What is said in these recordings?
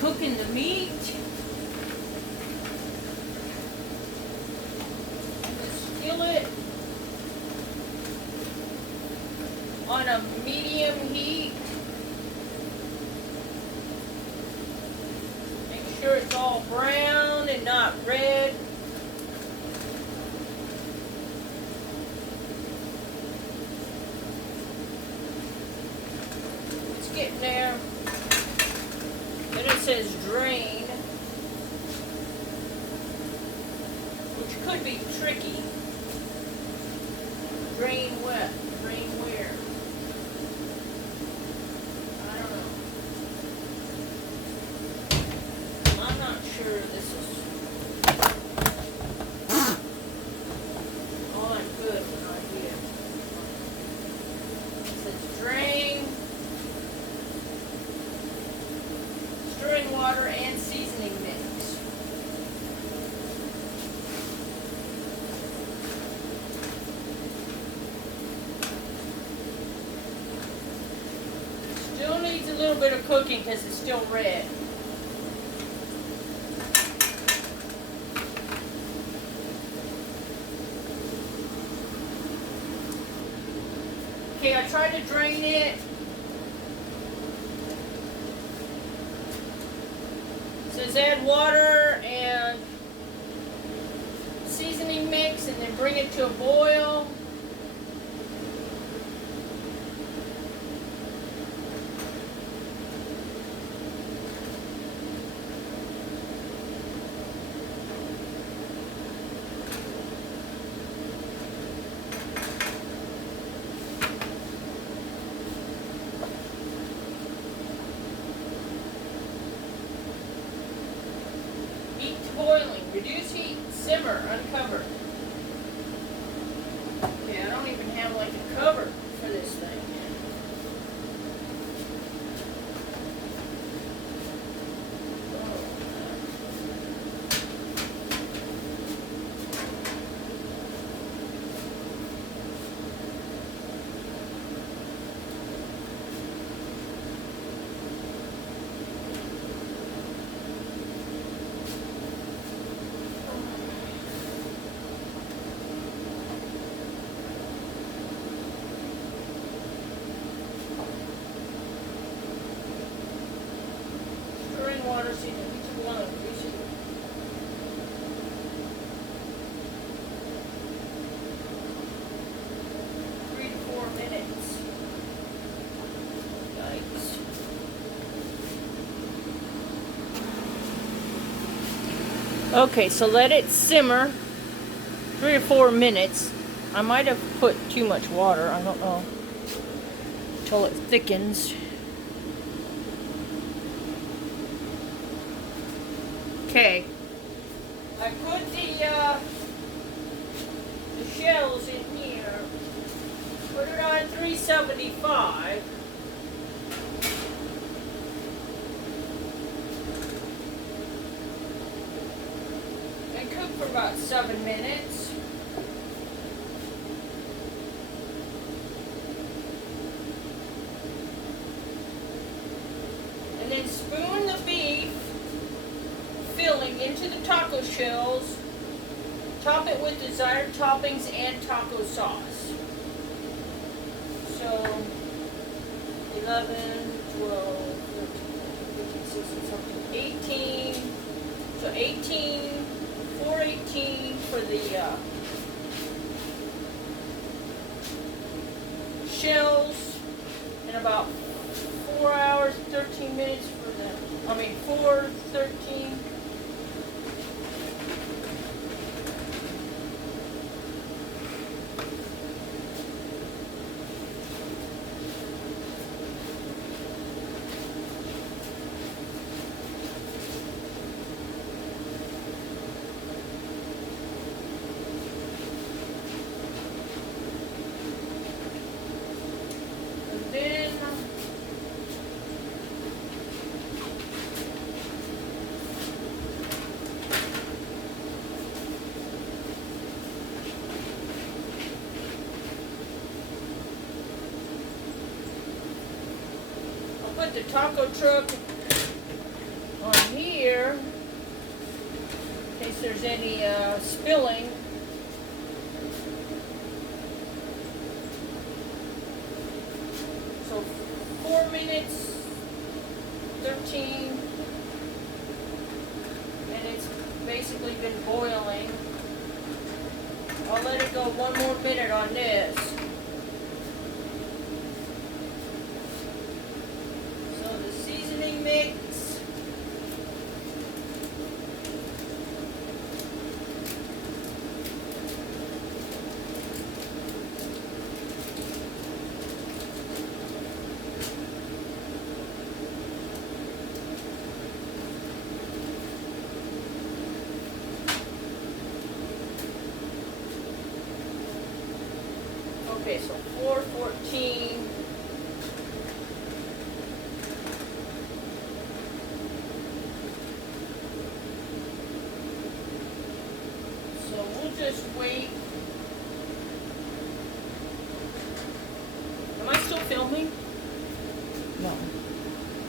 cooking the meat. Skillet on a medium heat. Make sure it's all brown and not red. It's getting there. Then it says drain, which could be tricky. Drain what? Drain where? I don't know. I'm not sure this is all that good of an idea. It says drain, stirring water and seasoning mix. Still needs a little bit of cooking because it's still red. Okay, I tried to drain it. It says add water and seasoning mix and then bring it to a boil. Heat to boiling. Reduce heat. Simmer. Uncover. Okay, I don't even have like a cover for this thing. Stirring water, season, heat to boiling. Reduce heat. 3 to 4 minutes. Yikes. Okay, so let it simmer 3 to 4 minutes. I might have put too much water, I don't know, until it thickens. Okay, I put the shells in here, put it on 375. And cook for about 7 minutes. And then spoon the beef filling into the taco shells. Top it with desired toppings and taco sauce. So 11, 12, 13, 15, 16, 17, 18. So 18, 418 for the shells, and about 4 hours, 13 minutes for the, 4:13. Then I'll put the taco truck on there's any spilling. So 4 minutes, 13, and it's basically been boiling. I'll let it go 1 more minute on this. So the seasoning mix. Okay, so 414. So we'll just wait. Am I still filming? No.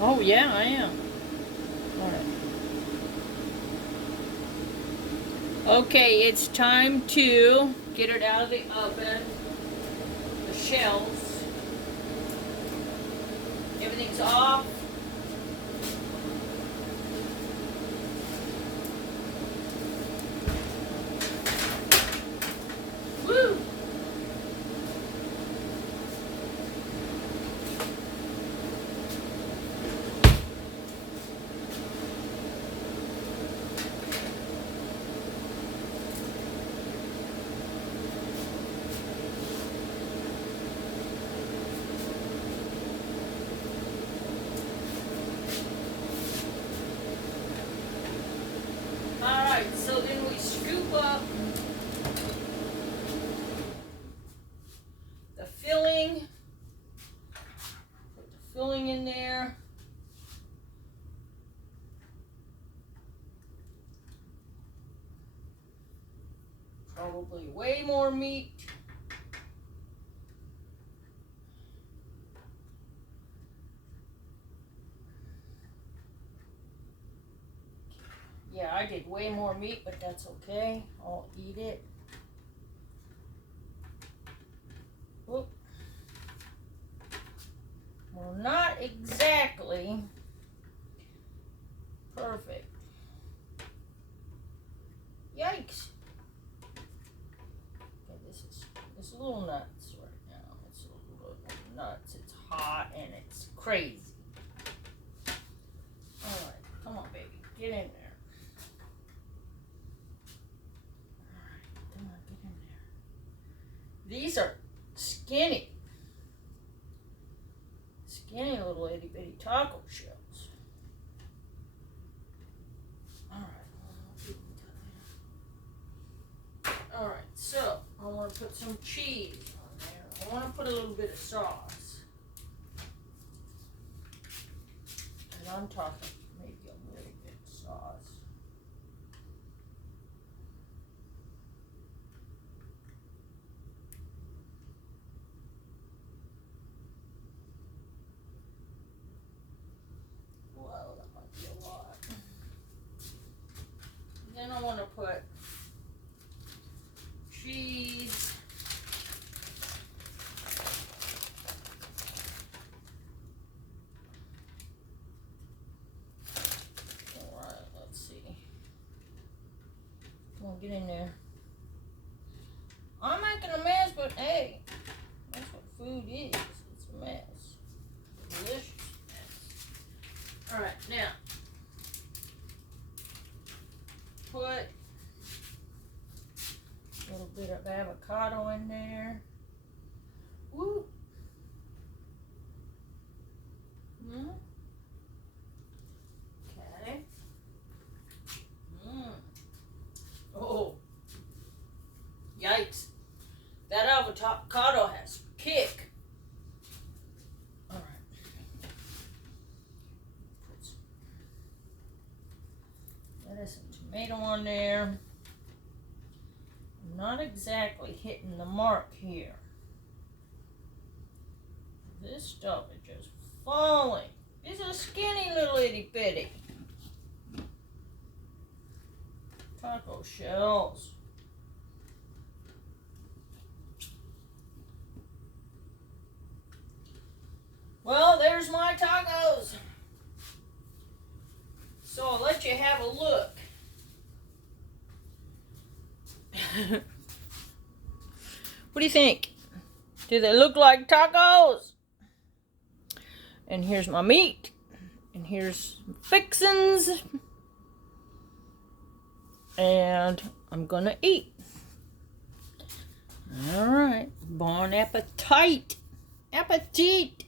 Oh yeah, I am. Alright. Okay, it's time to get it out of the oven. Shells. Everything's off. Woo! Alright, so then we scoop up the filling. Put the filling in there. Probably way more meat. Yeah, I did way more meat, but that's okay. I'll eat it. Whoop. Well, not exactly perfect. Yikes. Okay, this is a little nuts right now. It's a little nuts. It's hot and it's crazy. Alright, come on, baby. Get in there. These are skinny little itty bitty taco shells. Alright, so I want to put some cheese on there. I want to put a little bit of sauce. And I'm talking maybe a really bit of sauce. Then I want to put cheese. Alright, let's see. Come on, get in there. I'm making a mess, but hey, that's what food is. It's a mess. Delicious mess. Alright, now. Put a little bit of avocado in there. Woo! Okay. Oh. Yikes. That avocado has kick. Alright. Put some lettuce and tomato on there. I'm not exactly hitting the mark here. This stuff is just falling. It's a skinny little itty bitty. Taco shells. Well, there's my tacos. So I'll let you have a look. What do you think? Do they look like tacos? And here's my meat. And here's fixins. And I'm gonna eat. All right. Bon appetit. Appetit.